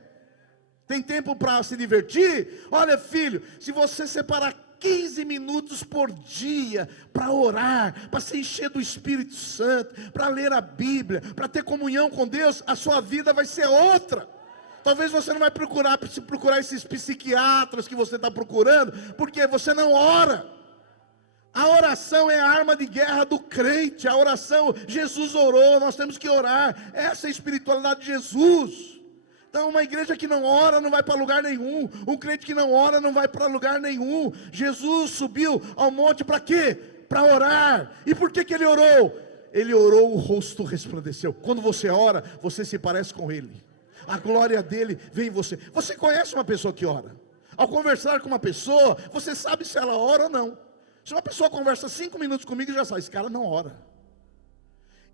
Tem tempo para se divertir? Olha, filho, se você separar 15 minutos por dia para orar, para se encher do Espírito Santo, para ler a Bíblia, para ter comunhão com Deus, a sua vida vai ser outra. Talvez você não vai procurar esses psiquiatras que você está procurando, porque você não ora. A oração é a arma de guerra do crente. A oração, Jesus orou, nós temos que orar. Essa é a espiritualidade de Jesus. Então uma igreja que não ora não vai para lugar nenhum. Um crente que não ora não vai para lugar nenhum. Jesus subiu ao monte para quê? Para orar. E por que ele orou? Ele orou, o rosto resplandeceu. Quando você ora, você se parece com ele. A glória dele vem em você. Você conhece uma pessoa que ora? Ao conversar com uma pessoa, você sabe se ela ora ou não. Se uma pessoa conversa 5 minutos comigo, já sabe, esse cara não ora.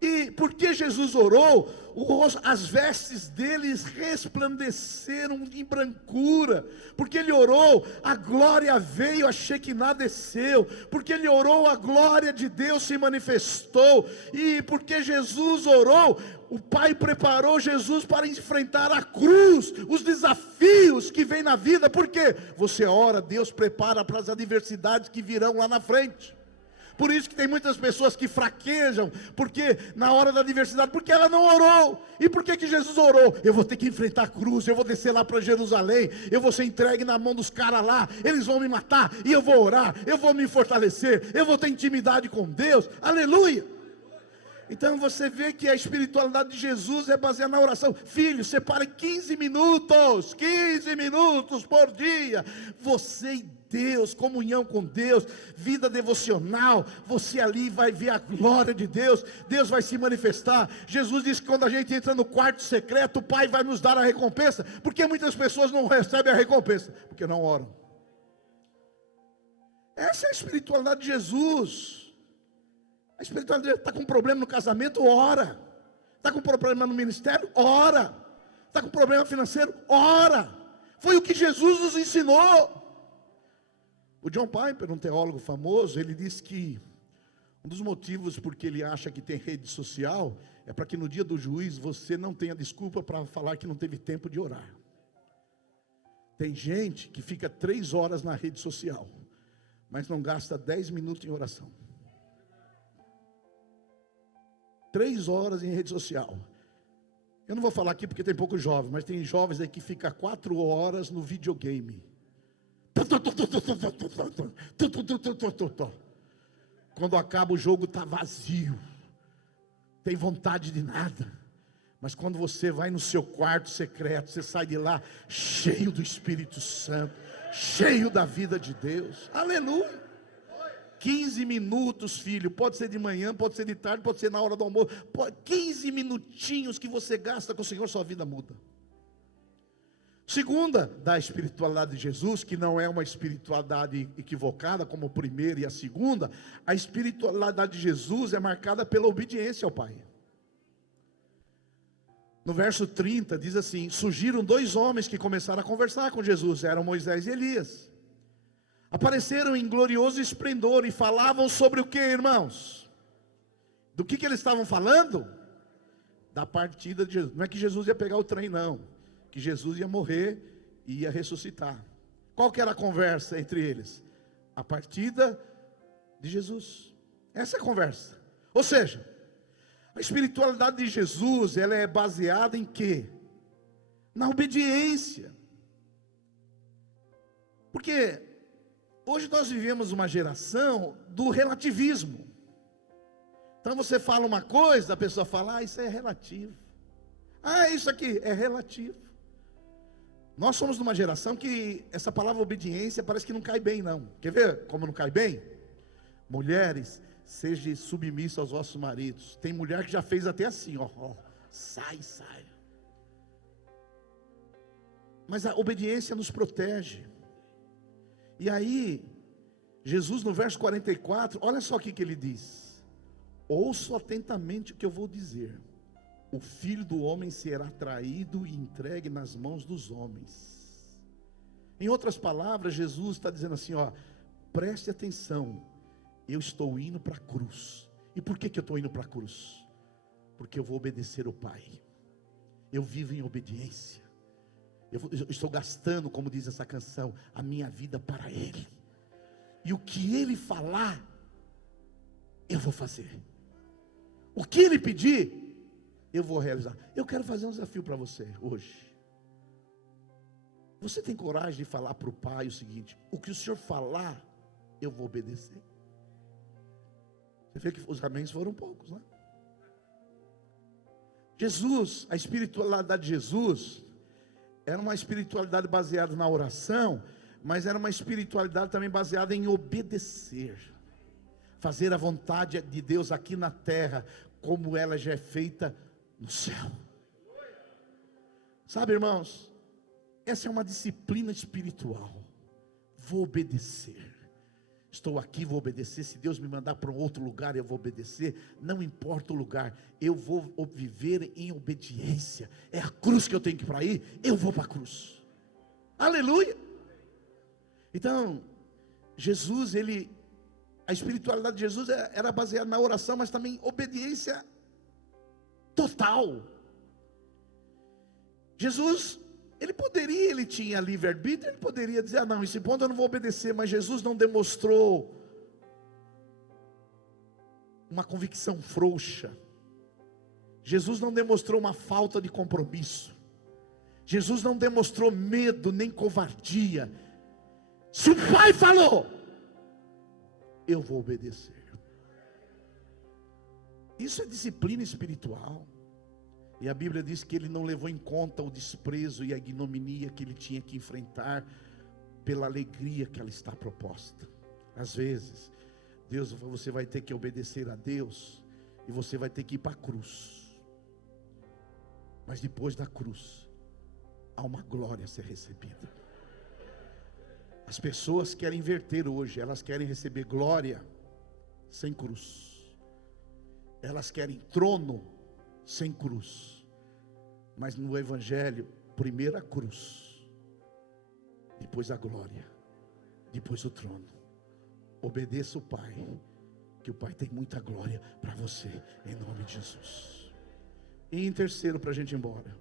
E porque Jesus orou, as vestes deles resplandeceram em brancura. Porque ele orou, a glória veio, a Shekinah desceu. Porque ele orou, a glória de Deus se manifestou. E porque Jesus orou, o Pai preparou Jesus para enfrentar a cruz, os desafios que vêm na vida. Porque você ora, Deus prepara para as adversidades que virão lá na frente. Por isso que tem muitas pessoas que fraquejam, porque na hora da adversidade, porque ela não orou. E por que Jesus orou? Eu vou ter que enfrentar a cruz, eu vou descer lá para Jerusalém, eu vou ser entregue na mão dos caras lá, eles vão me matar, e eu vou orar, eu vou me fortalecer, eu vou ter intimidade com Deus, aleluia. Então você vê que a espiritualidade de Jesus é baseada na oração. Filho, separe 15 minutos por dia, você e Deus, comunhão com Deus, vida devocional, você ali vai ver a glória de Deus, Deus vai se manifestar. Jesus disse que quando a gente entra no quarto secreto, o Pai vai nos dar a recompensa. Porque muitas pessoas não recebem a recompensa? Porque não oram. Essa é a espiritualidade de Jesus. A espiritualidade está com um problema no casamento, ora. Está com um problema no ministério, ora. Está com um problema financeiro, ora. Foi o que Jesus nos ensinou. O John Piper, um teólogo famoso, ele diz que um dos motivos porque ele acha que tem rede social é para que no dia do juízo você não tenha desculpa para falar que não teve tempo de orar. Tem gente que fica 3 horas na rede social, mas não gasta 10 minutos em oração. 3 horas em rede social. Eu não vou falar aqui porque tem poucos jovens, mas tem jovens aí que ficam 4 horas no videogame. Quando acaba o jogo está vazio, tem vontade de nada. Mas quando você vai no seu quarto secreto, você sai de lá cheio do Espírito Santo, cheio da vida de Deus, aleluia. 15 minutos, filho, pode ser de manhã, pode ser de tarde, pode ser na hora do almoço, 15 minutinhos que você gasta com o Senhor, sua vida muda. Segunda, da espiritualidade de Jesus, que não é uma espiritualidade equivocada como a primeira e a segunda, a espiritualidade de Jesus é marcada pela obediência ao Pai. No verso 30 diz assim: surgiram 2 homens que começaram a conversar com Jesus, eram Moisés e Elias. Apareceram em glorioso esplendor e falavam sobre o que, irmãos? Do que eles estavam falando? da partida de Jesus. Não é que Jesus ia pegar o trem, não. Que Jesus ia morrer e ia ressuscitar. Qual que era a conversa entre eles? A partida de Jesus. Essa é a conversa. Ou seja, a espiritualidade de Jesus, ela é baseada em quê? Na obediência. Porque hoje nós vivemos uma geração do relativismo. Então você fala uma coisa, a pessoa fala, isso é relativo. Isso aqui é relativo. Nós somos de uma geração que essa palavra obediência parece que não cai bem, não. Quer ver como não cai bem? Mulheres, sejam submissas aos vossos maridos. Tem mulher que já fez até assim, sai. Mas a obediência nos protege. E aí, Jesus no verso 44, olha só o que ele diz: ouço atentamente o que eu vou dizer. O Filho do Homem será traído e entregue nas mãos dos homens. Em outras palavras, Jesus está dizendo assim, preste atenção, eu estou indo para a cruz. E por que eu estou indo para a cruz? Porque eu vou obedecer o Pai. Eu vivo em obediência. Eu estou gastando, como diz essa canção, a minha vida para Ele. E o que Ele falar, eu vou fazer. O que Ele pedir, eu vou realizar. Eu quero fazer um desafio para você hoje. Você tem coragem de falar para o Pai o seguinte: o que o Senhor falar, eu vou obedecer. Você vê que os améns foram poucos, né? Jesus, a espiritualidade de Jesus, era uma espiritualidade baseada na oração, mas era uma espiritualidade também baseada em obedecer. Fazer a vontade de Deus aqui na terra, como ela já é feita no céu. Sabe, irmãos, essa é uma disciplina espiritual. Vou obedecer. Estou aqui, vou obedecer. Se Deus me mandar para um outro lugar, eu vou obedecer. Não importa o lugar, eu vou viver em obediência. É a cruz que eu tenho que ir para aí, eu vou para a cruz. Aleluia. Então, Jesus, a espiritualidade de Jesus era baseada na oração, mas também obediência total. Jesus, ele tinha livre-arbítrio, ele poderia dizer, não, esse ponto eu não vou obedecer, mas Jesus não demonstrou uma convicção frouxa. Jesus não demonstrou uma falta de compromisso. Jesus não demonstrou medo nem covardia. Se o Pai falou, eu vou obedecer. Isso é disciplina espiritual. E a Bíblia diz que ele não levou em conta o desprezo e a ignominia que ele tinha que enfrentar pela alegria que ela está proposta. Às vezes, você vai ter que obedecer a Deus e você vai ter que ir para a cruz. Mas depois da cruz, há uma glória a ser recebida. As pessoas querem inverter hoje, elas querem receber glória sem cruz. Elas querem trono sem cruz. Mas no Evangelho, primeiro a cruz, depois a glória, depois o trono. Obedeça o Pai, que o Pai tem muita glória para você, em nome de Jesus. E em terceiro, para a gente ir embora,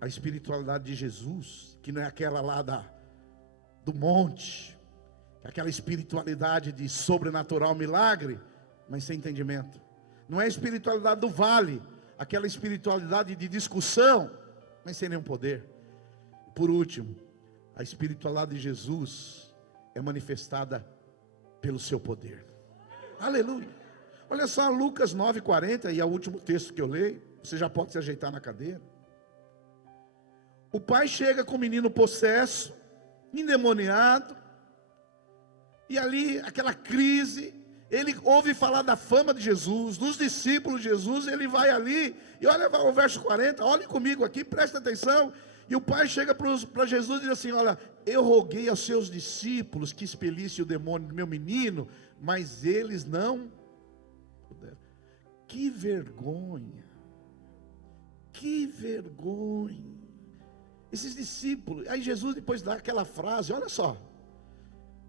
a espiritualidade de Jesus, que não é aquela lá do monte, aquela espiritualidade de sobrenatural milagre, mas sem entendimento. Não é a espiritualidade do vale, aquela espiritualidade de discussão, mas sem nenhum poder. Por último, a espiritualidade de Jesus é manifestada pelo seu poder. Aleluia. Olha só Lucas 9:40, e é o último texto que eu leio. Você já pode se ajeitar na cadeira. O pai chega com o menino possesso, endemoniado, e ali aquela crise. Ele ouve falar da fama de Jesus, dos discípulos de Jesus. Ele vai ali, e olha o verso 40, olhe comigo aqui, presta atenção. E o pai chega para Jesus e diz assim: olha, eu roguei aos seus discípulos que expelisse o demônio do meu menino, mas eles não puderam. Que vergonha, que vergonha. Esses discípulos, aí Jesus depois dá aquela frase, olha só: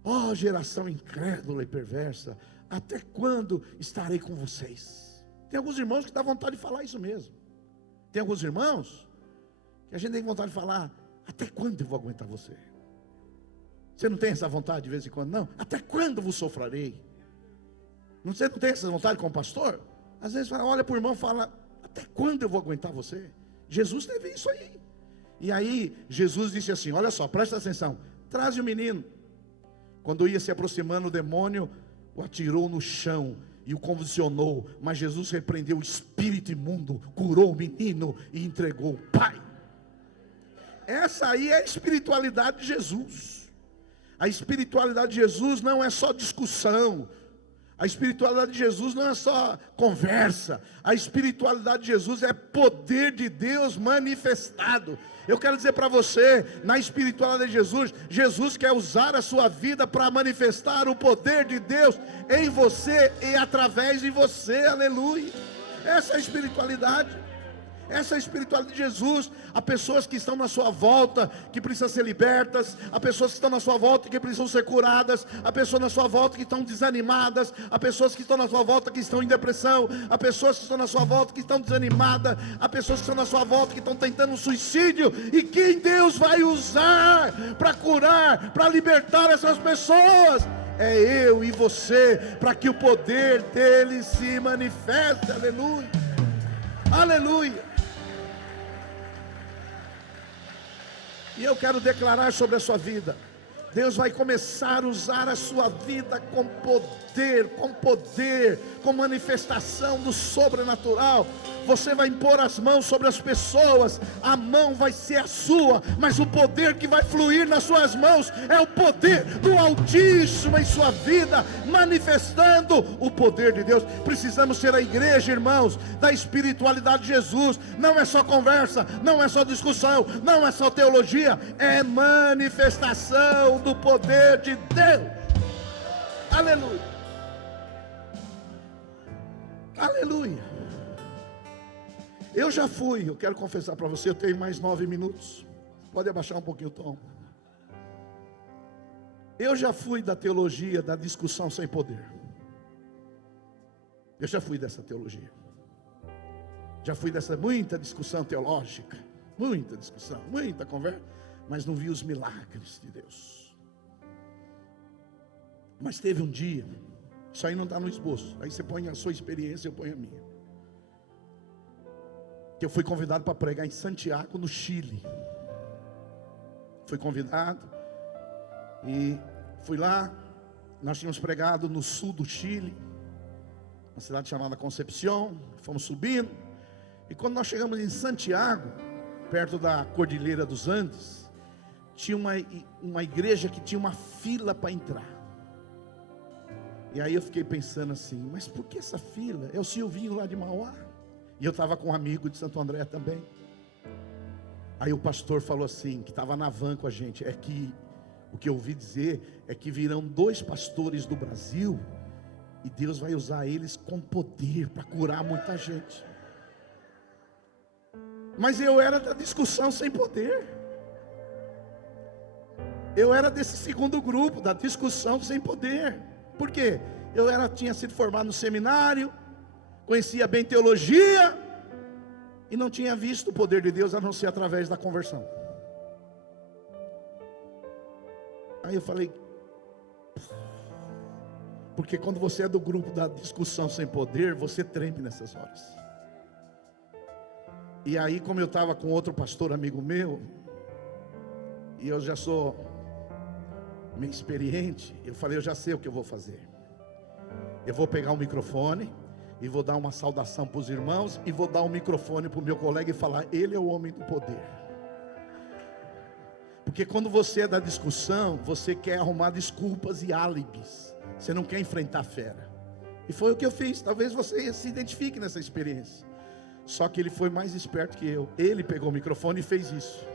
ó geração incrédula e perversa, até quando estarei com vocês? Tem alguns irmãos que dá vontade de falar isso mesmo. Tem alguns irmãos que a gente tem vontade de falar: até quando eu vou aguentar você? Você não tem essa vontade de vez em quando, não? Até quando vos sofrerei? Você não tem essa vontade com o pastor? Às vezes olha para o irmão e fala: até quando eu vou aguentar você? Jesus teve isso aí. E aí Jesus disse assim: olha só, presta atenção, traze o menino. Quando ia se aproximando, o demônio o atirou no chão e o convulsionou, mas Jesus repreendeu o espírito imundo, curou o menino e entregou o pai. Essa aí é a espiritualidade de Jesus. A espiritualidade de Jesus não é só discussão. A espiritualidade de Jesus não é só conversa. A espiritualidade de Jesus é poder de Deus manifestado. Eu quero dizer para você, na espiritualidade de Jesus, Jesus quer usar a sua vida para manifestar o poder de Deus em você e através de você, aleluia. Essa é a espiritualidade. Essa é a espiritualidade de Jesus. Há pessoas que estão na sua volta, que precisam ser libertas. Há pessoas que estão na sua volta, que precisam ser curadas. Há pessoas na sua volta que estão desanimadas. Há pessoas que estão na sua volta que estão em depressão. Há pessoas que estão na sua volta que estão desanimadas. Há pessoas que estão na sua volta que estão tentando um suicídio. E quem Deus vai usar para curar, para libertar essas pessoas? É eu e você, para que o poder dele se manifeste. Aleluia. Aleluia. E eu quero declarar sobre a sua vida: Deus vai começar a usar a sua vida com poder, com manifestação do sobrenatural. Você vai impor as mãos sobre as pessoas, a mão vai ser a sua, mas o poder que vai fluir nas suas mãos é o poder do Altíssimo em sua vida, manifestando o poder de Deus. Precisamos ser a igreja, irmãos, da espiritualidade de Jesus. Não é só conversa, não é só discussão, não é só teologia, é manifestação do poder de Deus. Aleluia. Aleluia. Eu já fui, eu quero confessar para você, eu tenho mais 9 minutos. Pode abaixar um pouquinho o tom. Eu já fui da teologia da discussão sem poder. Eu já fui dessa teologia. Já fui dessa muita discussão teológica. Muita discussão, muita conversa. Mas não vi os milagres de Deus. Mas teve um dia, isso aí não está no esboço. Aí você põe a sua experiência, eu ponho a minha. Que eu fui convidado para pregar em Santiago, no Chile. Fui convidado e fui lá. Nós tínhamos pregado no sul do Chile, uma cidade chamada Concepción. Fomos subindo, e quando nós chegamos em Santiago, perto da Cordilheira dos Andes, tinha uma igreja que tinha uma fila para entrar. E aí eu fiquei pensando assim: mas por que essa fila? É o Silvinho lá de Mauá. E eu estava com um amigo de Santo André também. Aí o pastor falou assim, que estava na van com a gente: é que o que eu ouvi dizer é que virão 2 pastores do Brasil, e Deus vai usar eles com poder para curar muita gente. Mas eu era da discussão sem poder. Eu era desse segundo grupo, da discussão sem poder. Por quê? Eu tinha sido formado no seminário, conhecia bem teologia, e não tinha visto o poder de Deus a não ser através da conversão. Aí eu falei, porque quando você é do grupo da discussão sem poder, você treme nessas horas. E aí, como eu estava com outro pastor amigo meu, e eu já sou meio experiente, eu falei: eu já sei o que eu vou fazer. Eu vou pegar o microfone e vou dar uma saudação para os irmãos, e vou dar o microfone para o meu colega e falar: ele é o homem do poder. Porque quando você é da discussão, você quer arrumar desculpas e álibis. Você não quer enfrentar a fera. E foi o que eu fiz. Talvez você se identifique nessa experiência. Só que ele foi mais esperto que eu. Ele pegou o microfone e fez isso.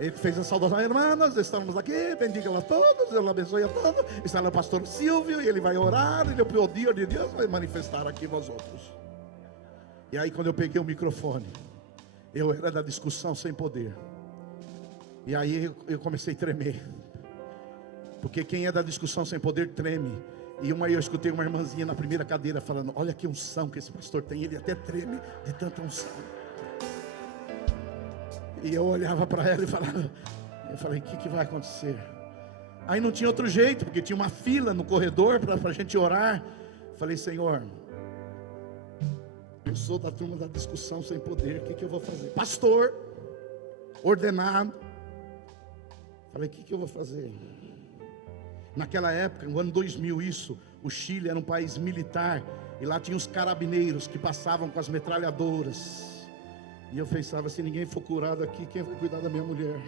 Ele fez a saudação: irmãos, estamos aqui, bendiga a todos, Deus abençoe a todos. Está lá o pastor Silvio, e ele vai orar, e o poder de Deus vai manifestar aqui vós outros. E aí, quando eu peguei o microfone, eu era da discussão sem poder. E aí eu comecei a tremer. Porque quem é da discussão sem poder treme. E eu escutei uma irmãzinha na primeira cadeira falando: olha que unção que esse pastor tem. Ele até treme de tanta unção. E eu olhava para ela e falava, eu falei, o que vai acontecer? Aí não tinha outro jeito, porque tinha uma fila no corredor para a gente orar. Falei, Senhor, eu sou da turma da discussão sem poder, o que eu vou fazer? Pastor, ordenado. Falei, o que eu vou fazer? Naquela época, no ano 2000 isso, o Chile era um país militar, e lá tinha os carabineiros que passavam com as metralhadoras. E eu pensava, se ninguém for curado aqui, quem vai cuidar da minha mulher?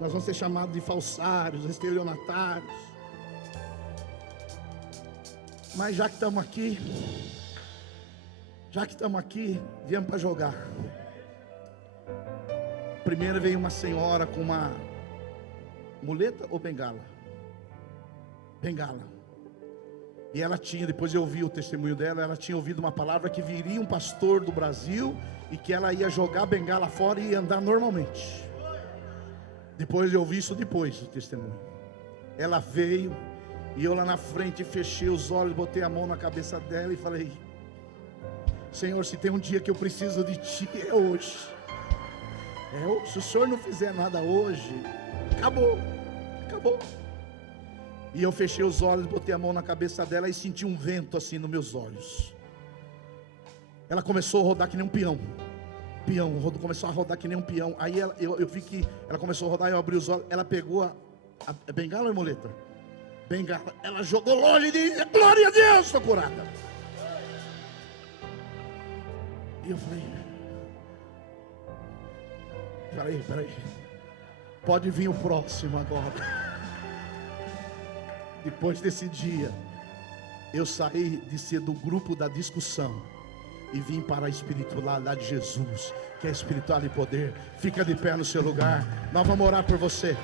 Nós vamos ser chamados de falsários, estelionatários. Mas já que estamos aqui, viemos para jogar. Primeiro veio uma senhora com uma muleta ou bengala? Bengala. E ela tinha, depois eu ouvi o testemunho dela, ela tinha ouvido uma palavra que viria um pastor do Brasil e que ela ia jogar a bengala fora e ia andar normalmente. Depois eu ouvi isso depois, o testemunho. Ela veio e eu lá na frente fechei os olhos, botei a mão na cabeça dela e falei, Senhor, se tem um dia que eu preciso de Ti, é hoje. É hoje. Se o Senhor não fizer nada hoje, acabou. E eu fechei os olhos, botei a mão na cabeça dela e senti um vento assim nos meus olhos. Ela começou a rodar que nem um peão. Começou a rodar que nem um peão. Aí eu vi que ela começou a rodar, eu abri os olhos. Ela pegou a bengala ou muleta? Bengala. Ela jogou longe e disse, glória a Deus, estou curada. E eu falei, peraí. Pode vir o próximo agora. Depois desse dia, eu saí de ser do grupo da discussão e vim para a espiritualidade de Jesus, que é espiritual e poder. Fica de pé no seu lugar. Nós vamos orar por você.